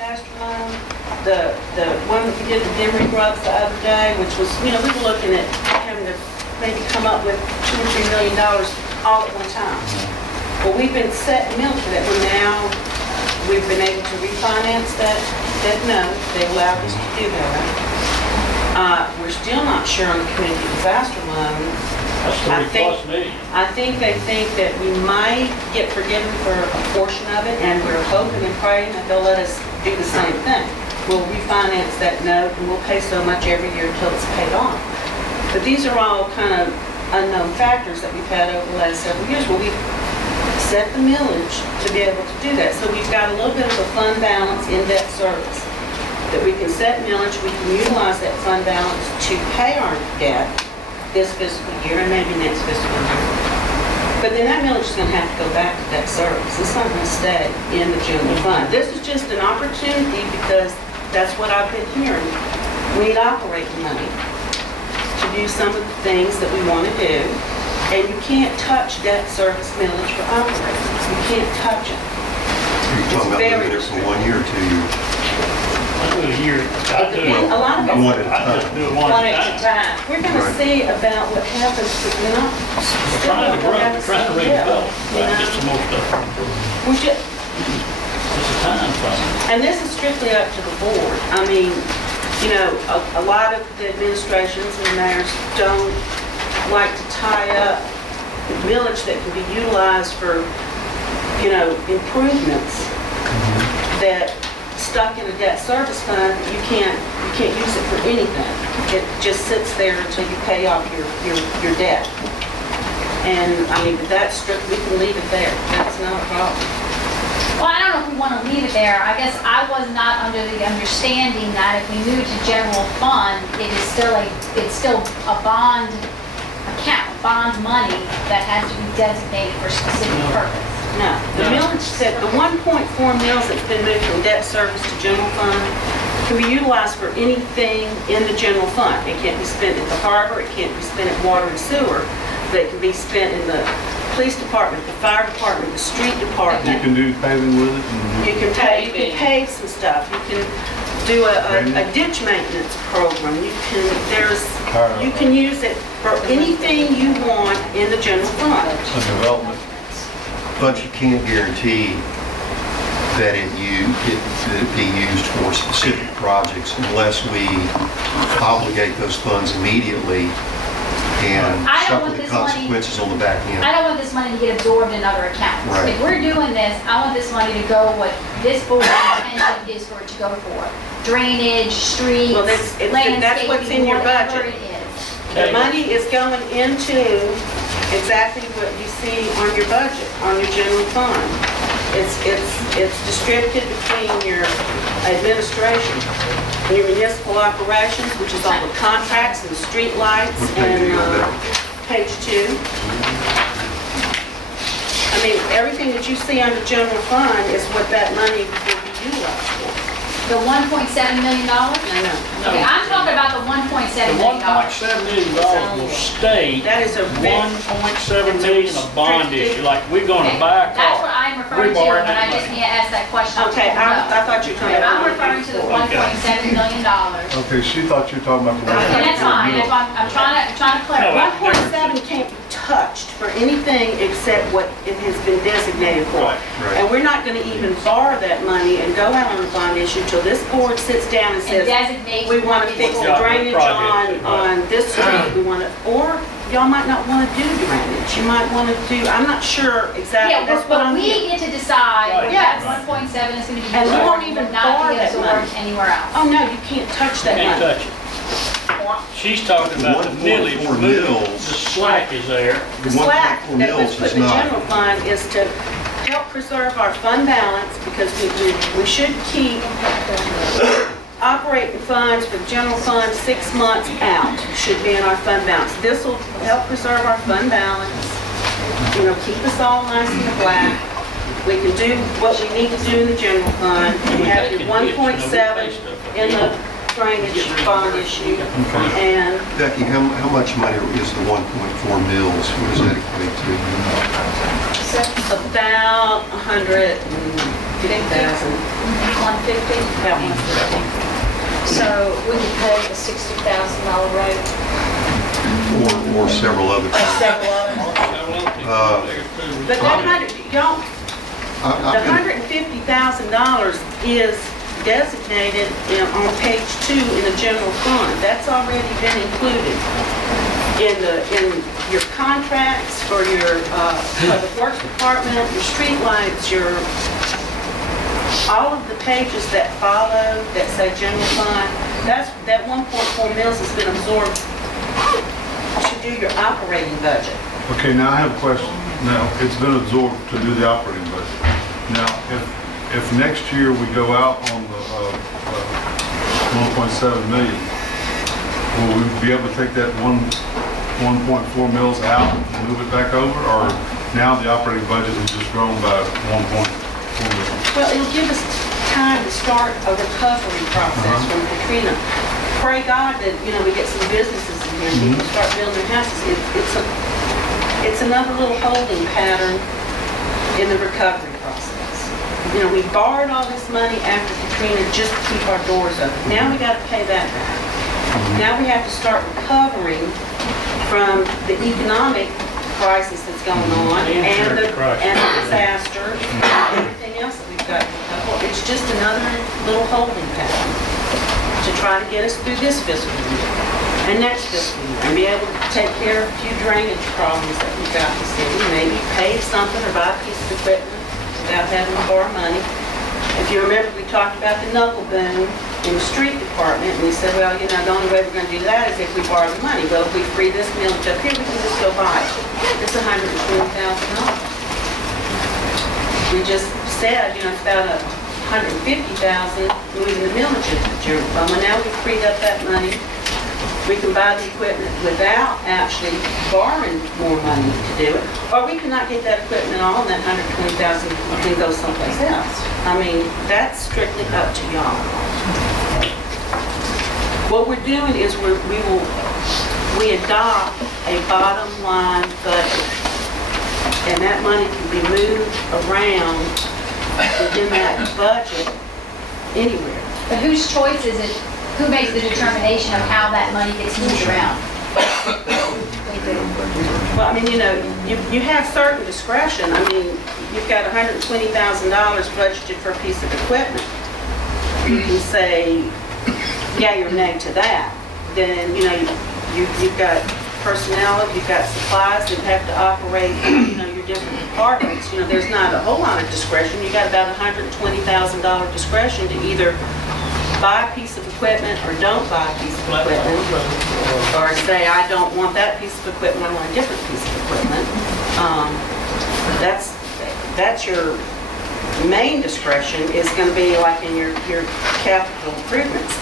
disaster loan, the one that we did the Demery Grubs the other day, which was, we were looking at having to maybe come up with $2 or $3 million all at one time. Well, we've been setting mills for that. Well, now we've been able to refinance that note. They allowed us to do that. We're still not sure on the community disaster loan. That's 30+ million. I think they think that we might get forgiven for a portion of it, and we're hoping and praying that they'll let us do the same thing. We'll refinance that note, and we'll pay so much every year until it's paid off. But these are all kind of unknown factors that we've had over the last several years where we've set the millage to be able to do that. So we've got a little bit of a fund balance in debt service that we can set millage, we can utilize that fund balance to pay our debt this fiscal year and maybe next fiscal year. But then that millage is going to have to go back to debt service. It's not going to stay in the general fund. This is just an opportunity because that's what I've been hearing. We need operating money to do some of the things that we want to do. And you can't touch debt service millage for operating. You can't touch it. You're talking about doing it for 1 year or 2 years? A year. A lot of it. One at a time. Do it one at a time. We're going to see about what happens to, We're trying to grow, we're trying to redevelop. Get some more stuff. We should, It's a time frame. and this is strictly up to the board. I mean, a lot of the administrations and mayors don't like to tie up millage that can be utilized for, improvements that stuck in a debt service fund, you can't use it for anything. It just sits there until you pay off your debt. And I mean, that's strict, we can leave it there. That's not a problem. Well, I don't know if we want to leave it there. I guess I was not under the understanding that if we move to general fund, it's still a bond account, bond money that has to be designated for a specific purpose. No, the millage said the 1.4 mils that's been moved from debt service to general fund can be utilized for anything in the general fund. It can't be spent at the harbor, it can't be spent at water and sewer, but it can be spent in the police department, the fire department, the street department. You can do paving with it? You can pave some stuff. You can do a ditch maintenance program. You can use it for anything you want in the general fund. A development. But you can't guarantee that it be used for specific projects unless we obligate those funds immediately and suffer the consequences on the back end. I don't want this money to get absorbed in other accounts. Right. If we're doing this, I want this money to go what this board's intention is for it to go for. Drainage, streets, Well, that's what's in your whatever budget. it is. The money is going into exactly what you see on your budget, on your general fund. It's distributed between your administration, your municipal operations, which is all the contracts and the street lights, and page 2. I mean, everything that you see under general fund is what that money will be utilized for. The $1.7 million? No. Okay, I'm talking about the $1.7 The million. $1.7 million will stay. That is a $1.7 million of bond issue, like we're going to buy a car. That's what I'm referring to when I just need to ask that question. Okay, I thought you were talking about. I'm referring to the $1.7 million. Okay, she thought you were talking about the And that's fine, that's why I'm trying to clarify. 1.7 can't be touched for anything except what it has been designated for. Right. And we're not going to even borrow that money and go out on a bond issue until this board sits down and says, we want to fix the drainage on this street, we want to, or y'all might not want to do drainage. You might want to do, I'm not sure exactly. Yeah, That's what but I'm we getting. get to decide if Yes. that 1.7 is going to be And we won't absorbed, even will not borrow be that absorbed money. anywhere else. Oh, no, you can't touch that Can't money. touch it. She's talking about the 1.4 millage. mills. The slack is there. The slack 1.4 that was mills put is in the not. general fund is to help preserve our fund balance because we should keep operating funds for the general fund 6 months out, should be in our fund balance. This will help preserve our fund balance, keep us all nice and black. We can do what we need to do in the general fund. We have your 1.7 in the drainage bond issue. And Becky, how much money is the 1.4 mills? What does that equate to? about 100. 50,000, 150? about 150. So we could pay a $60,000 road. Or several other things. Several of them. But that y'all, the I- $150,000 is designated on page 2 in the general fund. That's already been included in your contracts for your public works department, your street lights, your, all of the pages that follow that say general fund. That 1.4 mils has been absorbed to do your operating budget. Okay, now I have a question. Now, it's been absorbed to do the operating budget. Now, if next year we go out on the 1.7 million, will we be able to take that 1.4 mils out and move it back over? Or now the operating budget has just grown by 1.4 million? Well, it'll give us time to start a recovery process from Katrina. Pray God that, we get some businesses in here, people start building their houses. It's another little holding pattern in the recovery process. We borrowed all this money after Katrina just to keep our doors open. Now we got to pay that back. Now we have to start recovering from the economic crisis that's going on and the disasters and everything else that we've got to recover. It's just another little holding pattern to try to get us through this fiscal year and next fiscal year and be able to take care of a few drainage problems that we've got in the city. Maybe pay something or buy a piece of equipment without having to borrow money. If you remember, we talked about the knuckle boom in the street department, and we said, well, the only way we're going to do that is if we borrow the money. Well, if we free this millage up here, we can just go buy it. It's $120,000. We just said, it's about $150,000 moving the millage into the general fund. And now we've freed up that money. We can buy the equipment without actually borrowing more money to do it. Or we cannot get that equipment all, and that $120,000 can go someplace else. That's strictly up to y'all. What we're doing is we adopt a bottom line budget, and that money can be moved around within that budget anywhere. But whose choice is it? Who makes the determination of how that money gets moved around? Well, you have certain discretion. You've got $120,000 budgeted for a piece of equipment. You can say yay or nay to that. Then, you've got personnel, you've got supplies that have to operate, your different departments. There's not a whole lot of discretion. You got about $120,000 discretion to either buy a piece of equipment or don't buy a piece of equipment, or say, I don't want that piece of equipment, I want a different piece of equipment. That's your main discretion is going to be like in your capital improvements.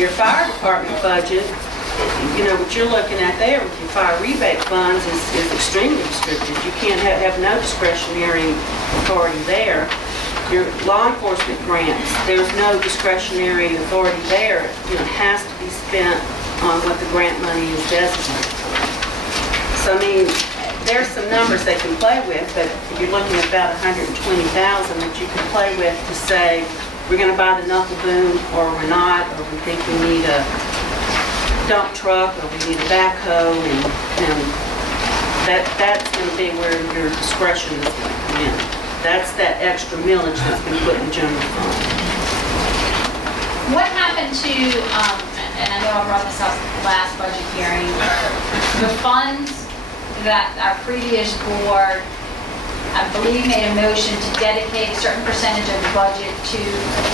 Your fire department budget, what you're looking at there with your fire rebate funds is extremely restricted. You can't have no discretionary authority there. Your law enforcement grants, there's no discretionary authority there. It has to be spent on what the grant money is designated for. So, there's some numbers they can play with, but you're looking at about $120,000 that you can play with to say, we're going to buy the knuckle boom, or we're not, or we think we need a dump truck, or we need a backhoe, and that's going to be where your discretion is going to come in. That's that extra millage that's been put in general fund. What happened to, and I know I brought this up last budget hearing, the funds that our previous board, I believe, made a motion to dedicate a certain percentage of the budget to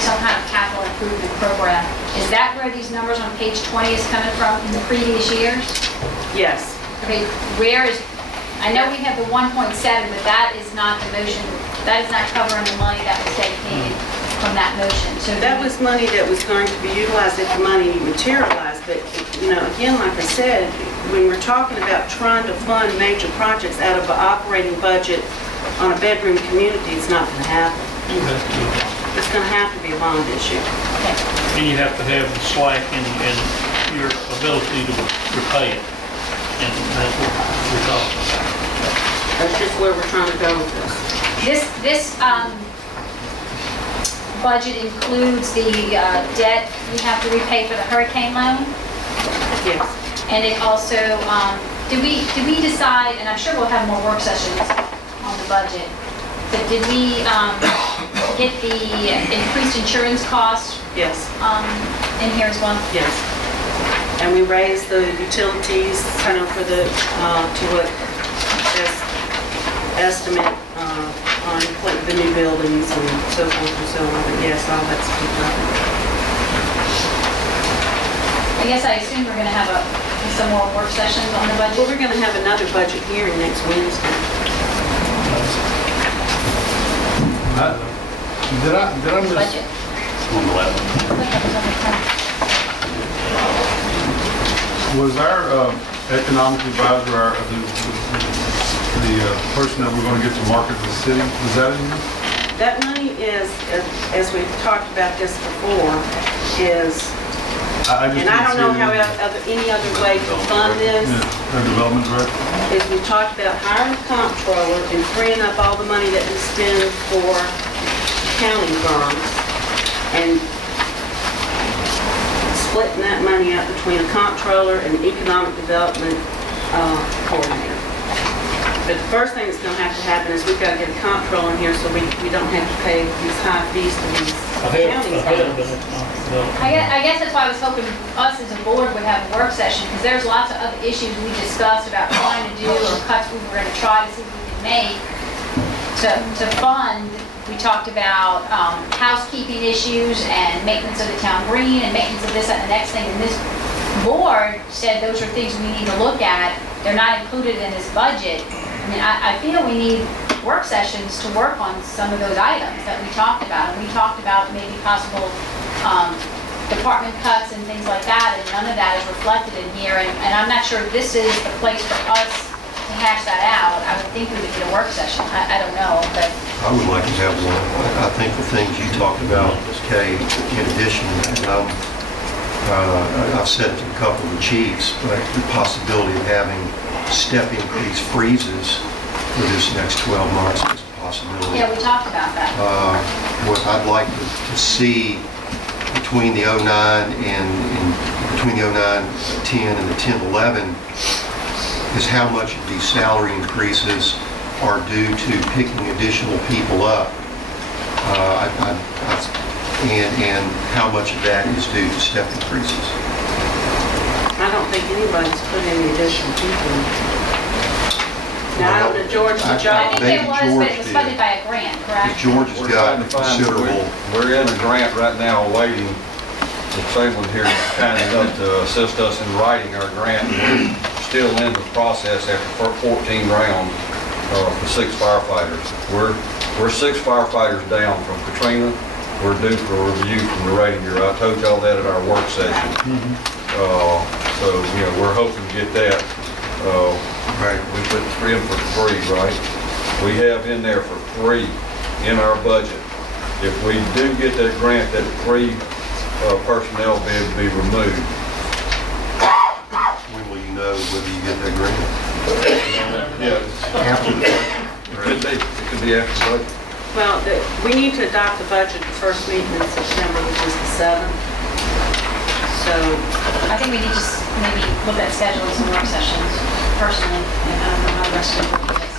some kind of capital improvement program. Is that where these numbers on page 20 is coming from in the previous years? Yes. Okay, where is, I know we have the 1.7, but that is not the motion, that is not covering the money that was dedicated from that motion. So that was money that was going to be utilized if the money materialized. But, again, like I said, when we're talking about trying to fund major projects out of an operating budget on a bedroom community, it's not going to happen. It's going to have to be a bond issue. Okay. And you have to have the slack in your ability to repay it. And that's what we're talking about. That's just where we're trying to go with this. This budget includes the debt we have to repay for the hurricane loan. Yes. And it also, did we decide, and I'm sure we'll have more work sessions on the budget, but did we get the increased insurance cost Yes. in here as well? Yes. And we raised the utilities, kind of for the, to what, estimate on what the new buildings and so forth and so on. But yes, all that's covered. I guess I assume we're gonna have some more work sessions on the Well, budget. we're going to have another budget hearing next Wednesday. Did I miss? Budget. Was our economic advisor, the person that we're going to get to market the city, was that in here? That money is, as we've talked about this before, is, I just and I don't know didn't see how it in- any other way to fund this, Yeah, our development director. is we talked about hiring a comptroller and freeing up all the money that we spend for accounting firms and splitting that money up between a comptroller and economic development coordinator. But the first thing that's going to have to happen is we've got to get a comptroller in here so we don't have to pay these high fees to these accounting firms. I guess that's why I was hoping us as a board would have a work session, because there's lots of other issues we discussed about trying to do or cuts we were gonna try to see if we could make to fund. We talked about housekeeping issues and maintenance of the town green and maintenance of this and the next thing. And this board said those are things we need to look at. They're not included in this budget. I mean, I feel we need work sessions to work on some of those items that we talked about. And we talked about maybe possible department cuts and things like that, and none of that is reflected in here. And I'm not sure this is the place for us to hash that out. I would think we would get a work session. I don't know, but I would like to have one. I think the things you talked about, Kay, in addition, and I've said it to a couple of the chiefs, but the possibility of having step increase freezes for this next 12 months is a possibility. yeah, we talked about that. What I'd like to see between the 09 and between the 09-10 and the 10-11 is how much of these salary increases are due to picking additional people up, and how much of that is due to step increases. I don't think anybody's put any additional people in. Now, I know George's I job. think there maybe was, but George it was did. funded by a grant, correct? George has We're got trying to find, considerable. we're in a grant right now waiting. The Cleveland here is kind enough to assist us in writing our grant. We're still in the process after 14 rounds for 6 firefighters. We're 6 firefighters down from Katrina. We're due for a review from the rating bureau. I told y'all that at our work session. So, you know, we're hoping to get that. Right. We put 3 in for free, right? We have in there for 3 in our budget. If we do get that grant, that 3 personnel bid will be removed. When will you know whether you get that grant? Yeah, After the budget? it could be after the budget. Well, we need to adopt the budget the first meeting in September, which is the 7th. So, I think we need to maybe look at scheduling some work sessions personally, and I don't know how the rest of the board is.